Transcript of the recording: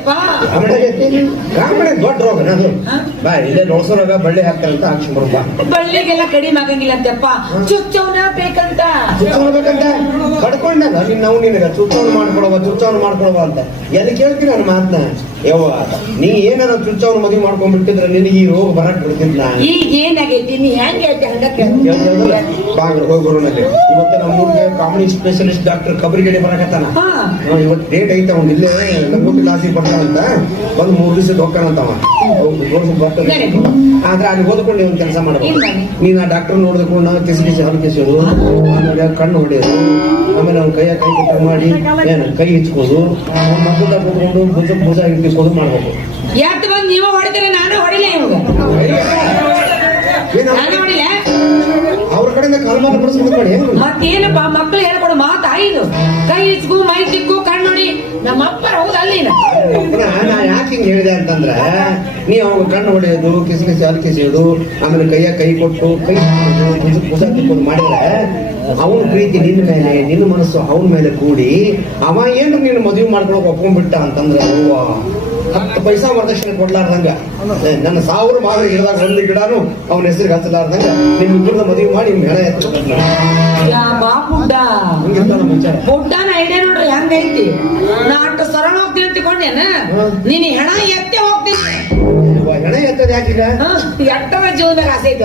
ಯಪ್ಪ ಕಾಮಣೆ ದೊಡ್ಡ ರೋಗ ಅದು ಬಾ ಇಲ್ಲೇ ನೋಡ್ಸೋರಾಗ ಬಳ್ಳಿ ಹಾಕ್ತಾರಂತ ಹಾಕ್ಸಿ ಬಾ. ಬಳ್ಳಿಗೆಲ್ಲ ಕಡಿಮೆ ಆಗಂಗಿಲ್ಲ ಅಂತಪ್ಪ, ಚುಚ್ಚವನ ಬೇಕಂತ. ಬೇಕಂತ ಕಡ್ಕೊಂಡಲ್ಲ ನಾವು ನಿನಗ ಚುಚ್ಚವನು ಮಾಡ್ಕೊಳವ ಅಂತ ಎಲ್ಲಿ ಕೇಳ್ತೀನಿ ನನ್ನ ಮಾತನ್ನ. ಯವ್ವ ನೀ ಏನಾರ ಚುಚ್ಚವನು ಮದುವೆ ಮಾಡ್ಕೊಂಡ್ಬಿಟ್ಟಿದ್ರೆ ನಿನಗೆ ಈ ರೋಗ ಬರಕ್ ಬಿಡ್ತಿದ್ಲ. ಈಗ ಏನಾಗೈತಿ, ನೀ ಹೆಂಗೈತಿ ಹಂಗಕ್ಕೆ ಬಾಗ್ಲ ಹೋಗಿ ಬರೋಣಲ್ಲಿ. ಇವತ್ತು ನಮ್ಮೂರಿಗೆ ಕಾಮಿಡಿ ಸ್ಪೆಷಲಿಸ್ಟ್ ಡಾಕ್ಟರ್ ಕಬರಿಗೇಡಿ ಬರಕತ್ತಾನ. ಇವತ್ತು ಡೇಟ್ ಐತ ಅವ್ನು ಇಲ್ಲೇ ಲಂಗೋಟಿ ಲಾಸಿ ಬರ್ತಾನಂತ. ಒಂದ್ 3 ದಿವಸದ ಹೋಗ್ತಾನಂತವ. ಬರ್ತಾನೆ ಆದ್ರೆ ಅಲ್ಲಿ ಓದ್ಕೊಂಡು ನೀವು ಕೆಲಸ ಮಾಡ್ಬೇಕು. ನೀನ್ ಆ ಡಾಕ್ಟರ್ ನೋಡಿದ್ಕೊಂಡು ಕಿಸಿ ಹಾಲು ಕಿಸೋದು, ಆಮೇಲೆ ಕಣ್ಣು ಹೊಡೆಯೋದು, ಆಮೇಲೆ ಅವ್ನ ಕೈ ಕಟ್ಟ ಮಾಡಿ ಕೈ ಹಿಚ್ಕೋದು, ಮಕ್ಕಳದಾಗ ಕೂತ್ಕೊಂಡು ಭುಜ ಇಟ್ಟಿಸೋದು ಮಾಡ್ಬೇಕು. ಯಾಕೆ ಬಂದು ನೀವ ಹೊಡಿತಾರೆ, ನಾನು ಹೊಡಿಲ್ಲ. ಇವಾಗ ನಾನು ಹೊಡಿಲ್ಲ. ಅವ್ರ ಕಡೆಯಿಂದ ಕಾಲ್ಮಾಲ ಬಡಿಸ್ಕೊಂಡು ಮಾಡಿ ಮತ್ತೇನಪ್ಪ ಮಕ್ಳು ಹೇಳ್ಕೊಡು ಮಾತಾ ಇದು. ಕೈ ಹಿಚ್ಕು, ಮೈ ತಿಕ್ಕು, ಕಣ್ಣು ನೋಡಿ. ನಮ್ಮ ಅಪ್ಪ ಹೌದಲ್ಲ ನಾ ಯಾಕೆ ಹಿಂಗ್ ಹೇಳಿದೆ ಅಂತಂದ್ರ, ನೀವ್ ಅವಾಗ ಕಣ್ಣು ಹೊಡೆಯೋದು, ಕಿಸಿ ಹಾಲು ಕಿಸಿಯೋದು, ಆಮೇಲೆ ಕೈ ಕೊಟ್ಟು ಕೈ ಭುಜ ತಿಕ್ಕೋದು ಮಾಡಿದ್ರೆ ಅವನ ಪ್ರೀತಿ ನಿನ್ನ ಮೇಲೆ, ನಿನ್ನ ಮನಸ್ಸು ಅವನ ಮೇಲೆ ಕೂಡಿ ಅವ ಏನು ನೀನು ಮದುವೆ ಮಾಡ್ಕೊಳಕ್ ಒಪ್ಕೊಂಡ್ಬಿಟ್ಟ ಅಂತಂದ್ರ 10 ಪೈಸಾ ವರದಕ್ಷಿಣೆ ಕೊಡ್ಲಾರ್ದಂಗ, ನನ್ನ 1000 ಮಾವಿನ ಗಿಡದಾಗ 1 ಗಿಡನು ಅವನ ಹೆಸರಿಗೆ ಹಚ್ಚಲಾರ್ದಂಗ ನಿಮ್ ಇಬ್ಬರದ ಮದುವೆ ಮಾಡಿ ಹೆಣ ಬುಡ್ಡನ ಐಡಿಯಾ ನೋಡ್ರಿ ಹೆಂಗೈತಿ. ನಾ ಅಷ್ಟು ಸರಳ ಹೋಗ್ತೀನಿ ಅಂತಿಕೊಂಡೇನ, ನೀನ್ ಹೆಣ ಎತ್ತೆ ಹೋಗ್ತೀನಿ. ಹೆಣ ಎತ್ತದ ಯಾಕೀಗ ಎಟ್ಟದ ಜೀವನದಾಗ ಆಸೆ ಐತಿ.